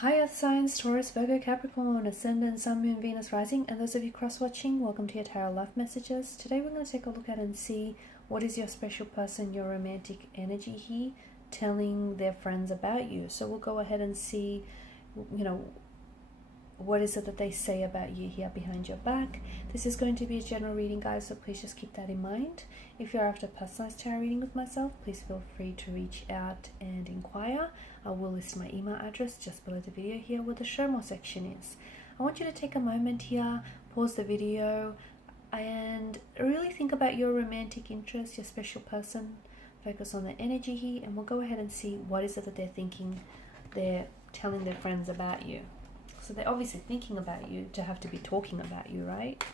Hi Earth signs, Taurus, Virgo, Capricorn, Ascendant, Sun, Moon, Venus, Rising, and those of you cross-watching, welcome to your Tarot Love Messages. Today we're going to take a look at and see what is your special person, your romantic energy here, telling their friends about you. So we'll go ahead and see, what is it that they say about you here behind your back. This is going to be a general reading, guys, so please just keep that in mind. If you're after a personalized tarot reading with myself, please feel free to reach out and inquire. I will list my email address just below the video here where the show more section is. I want you to take a moment here, pause the video, and really think about your romantic interest, your special person. Focus on the energy here, and we'll go ahead and see what is it that they're thinking, they're telling their friends about you. So they're obviously thinking about you to have to be talking about you, right?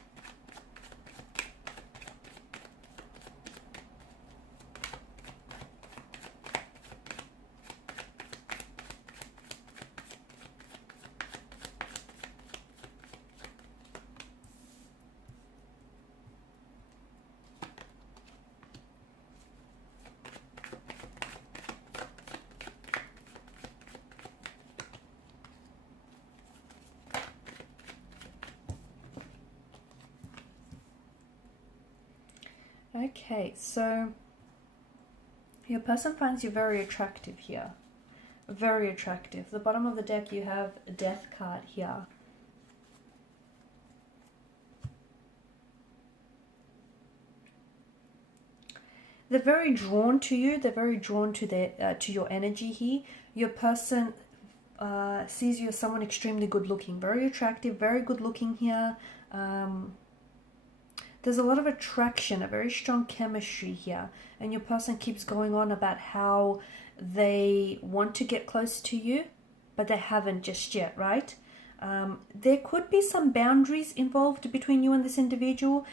Okay, so your person finds you very attractive here. Very attractive. The bottom of the deck, you have a death card here. They're very drawn to you. They're very drawn to to your energy here. Your person sees you as someone extremely good looking, very attractive, very good looking here. There's a lot of attraction, a very strong chemistry here, and your person keeps going on about how they want to get close to you, but they haven't just yet, right? There could be some boundaries involved between you and this individual.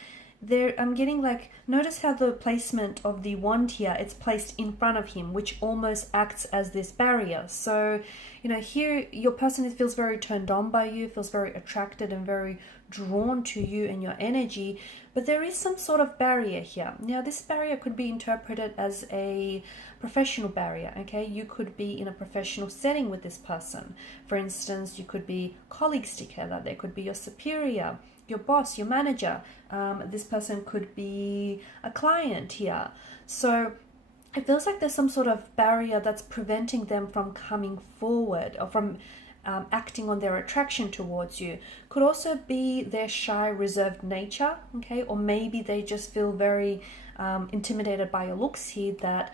I'm getting like, notice how the placement of the wand here, it's placed in front of him, which almost acts as this barrier. So, here your person feels very turned on by you, feels very attracted and very drawn to you and your energy, but there is some sort of barrier here. Now, this barrier could be interpreted as a professional barrier, okay? You could be in a professional setting with this person. For instance, you could be colleagues together. There could be your superior, your boss, your manager. This person could be a client here. So it feels like there's some sort of barrier that's preventing them from coming forward or from acting on their attraction towards you. Could also be their shy, reserved nature, okay? Or maybe they just feel very intimidated by your looks here, that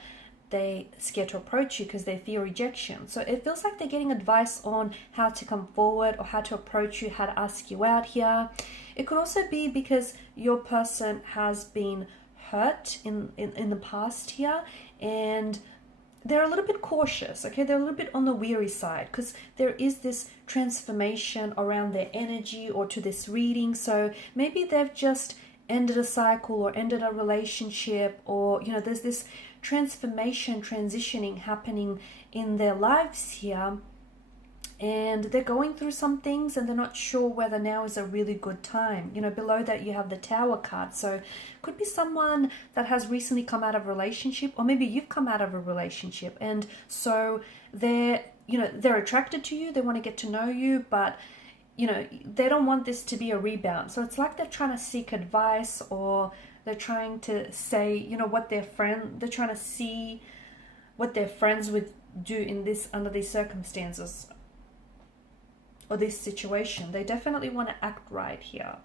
they scared to approach you because they fear rejection. So it feels like they're getting advice on how to come forward or how to approach you, how to ask you out here. It could also be because your person has been hurt in the past here, and they're a little bit cautious, okay? They're a little bit on the weary side because there is this transformation around their energy or to this reading. So maybe they've just ended a cycle or ended a relationship, or there's this transformation, transitioning happening in their lives here, and they're going through some things and they're not sure whether now is a really good time. Below that you have the Tower card, so could be someone that has recently come out of a relationship, or maybe you've come out of a relationship, and so they're attracted to you, they want to get to know you, but they don't want this to be a rebound. So it's like they're trying to seek advice, or they're trying to say, they're trying to see what their friends would do under these circumstances or this situation. They definitely want to act right here.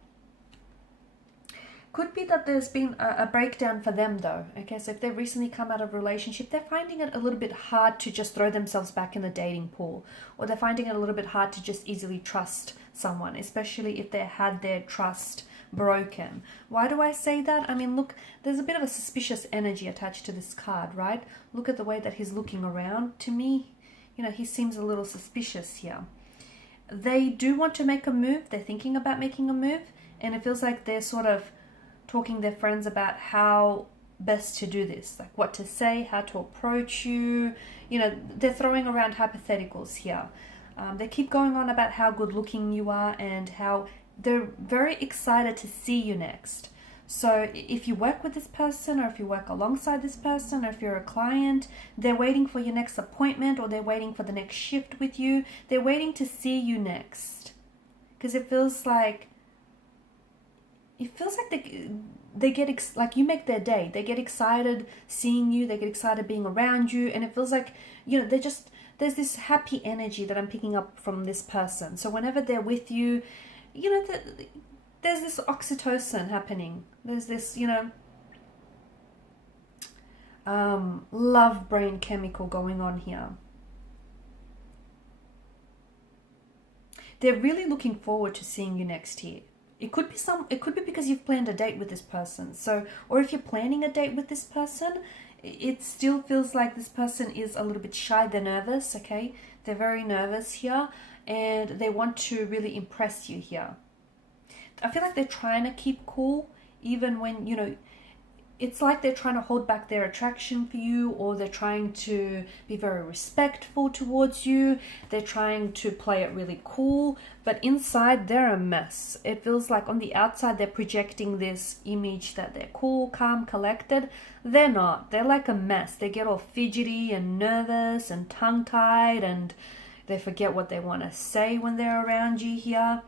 Could be that there's been a breakdown for them though, okay? So if they've recently come out of a relationship, they're finding it a little bit hard to just throw themselves back in the dating pool, or they're finding it a little bit hard to just easily trust someone, especially if they had their trust broken. Why do I say that? I mean, look, there's a bit of a suspicious energy attached to this card, right? Look at the way that he's looking around. To me, he seems a little suspicious here. They do want to make a move. They're thinking about making a move, and it feels like they're sort of talking to their friends about how best to do this, like what to say, how to approach you. They're throwing around hypotheticals here. They keep going on about how good looking you are and how they're very excited to see you next. So if you work with this person, or if you work alongside this person, or if you're a client, they're waiting for your next appointment, or they're waiting for the next shift with you. They're waiting to see you next. Because it feels like they get like you make their day. They get excited seeing you. They get excited being around you. And it feels like, you know, there's this happy energy that I'm picking up from this person. So whenever they're with you, you know, there's this oxytocin happening. There's this, you know, love brain chemical going on here. They're really looking forward to seeing you next year. It could be because you've planned a date with this person. So, or if you're planning a date with this person, it still feels like this person is a little bit shy. They're nervous, okay? They're very nervous here, and they want to really impress you here. I feel like they're trying to keep cool, even when, you know, it's like they're trying to hold back their attraction for you, or they're trying to be very respectful towards you. They're trying to play it really cool, but inside they're a mess. It feels like on the outside they're projecting this image that they're cool, calm, collected. They're not. They're like a mess. They get all fidgety and nervous and tongue-tied, and they forget what they want to say when they're around you here.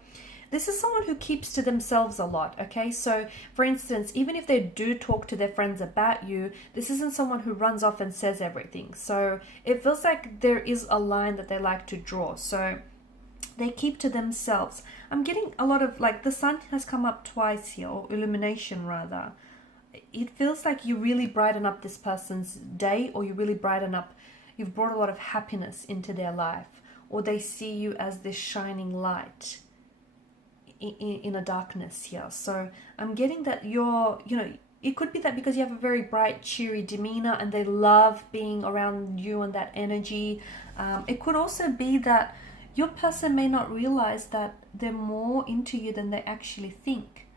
This is someone who keeps to themselves a lot, okay? So, for instance, even if they do talk to their friends about you, this isn't someone who runs off and says everything. So, it feels like there is a line that they like to draw. So, they keep to themselves. I'm getting a lot of, like, the sun has come up twice here, or illumination rather. It feels like you really brighten up this person's day, or you really brighten up, you've brought a lot of happiness into their life, or they see you as this shining light in a darkness here. So I'm getting that you're, you know, it could be that because you have a very bright, cheery demeanor and they love being around you and that energy. It could also be that your person may not realize that they're more into you than they actually think.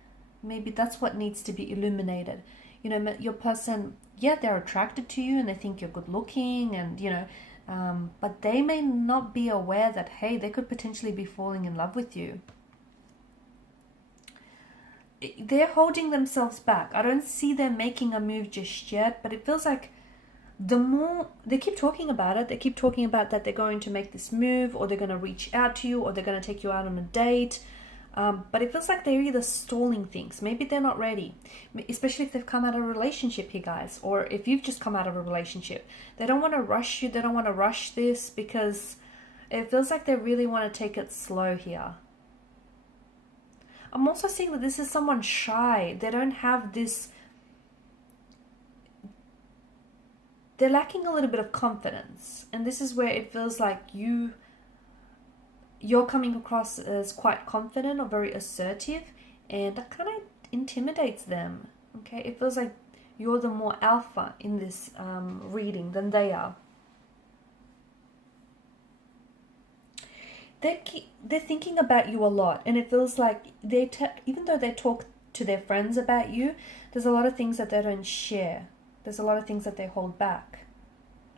Maybe that's what needs to be illuminated. You know, your person, yeah, they're attracted to you and they think you're good looking, and, you know, but they may not be aware that, hey, they could potentially be falling in love with you. They're holding themselves back. I don't see them making a move just yet, but it feels like the more they keep talking about it, they keep talking about that they're going to make this move, or they're going to reach out to you, or they're going to take you out on a date. But it feels like they're either stalling things. Maybe they're not ready, especially if they've come out of a relationship here, guys, or if you've just come out of a relationship. They don't want to rush you. They don't want to rush this, because it feels like they really want to take it slow here. I'm also seeing that this is someone shy. They don't have this... They're lacking a little bit of confidence. And this is where it feels like you're coming across as quite confident or very assertive. And that kind of intimidates them. Okay? It feels like you're the more alpha in this reading than they are. They're thinking about you a lot, and it feels like even though they talk to their friends about you, there's a lot of things that they don't share. There's a lot of things that they hold back.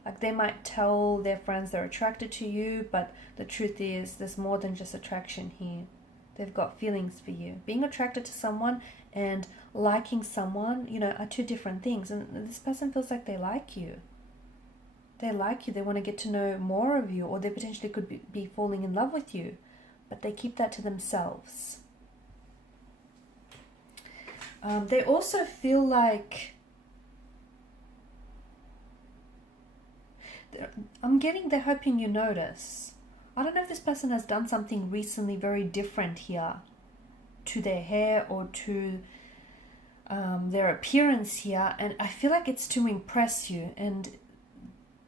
Like, they might tell their friends they're attracted to you, but the truth is there's more than just attraction here. They've got feelings for you. Being attracted to someone and liking someone, you know, are two different things. And this person feels like they like you. They like you, they want to get to know more of you, or they potentially could be falling in love with you, but they keep that to themselves. They also feel like... I'm getting they're hoping you notice. I don't know if this person has done something recently very different here to their hair or to their appearance here, and I feel like it's to impress you, and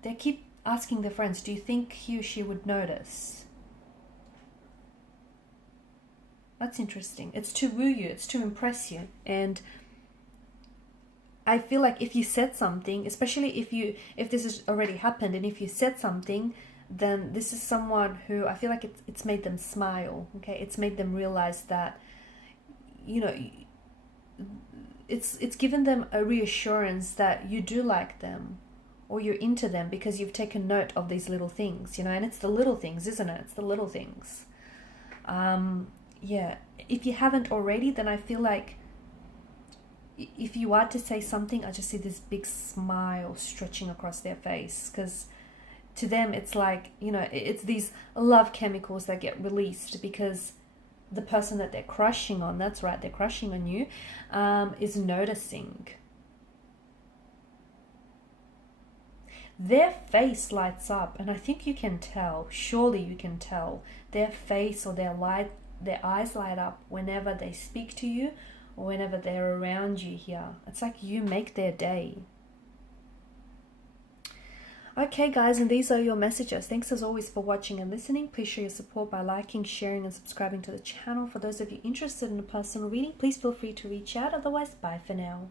they keep asking their friends, do you think he or she would notice? That's interesting. It's to woo you. It's to impress you. And I feel like if you said something, especially if this has already happened, and if you said something, then this is someone who I feel like it's made them smile. Okay, it's made them realize that, you know, it's given them a reassurance that you do like them, or you're into them, because you've taken note of these little things, you know, and it's the little things, isn't it? It's the little things. Yeah, if you haven't already, then I feel like if you are to say something, I just see this big smile stretching across their face, because to them it's like, you know, it's these love chemicals that get released because the person that they're crushing on, that's right, they're crushing on you, is noticing. Their face lights up, and I think you can tell, surely you can tell, their face or their eyes light up whenever they speak to you or whenever they're around you here. It's like you make their day. Okay guys, and these are your messages. Thanks as always for watching and listening. Please show your support by liking, sharing and subscribing to the channel. For those of you interested in a personal reading, please feel free to reach out. Otherwise, bye for now.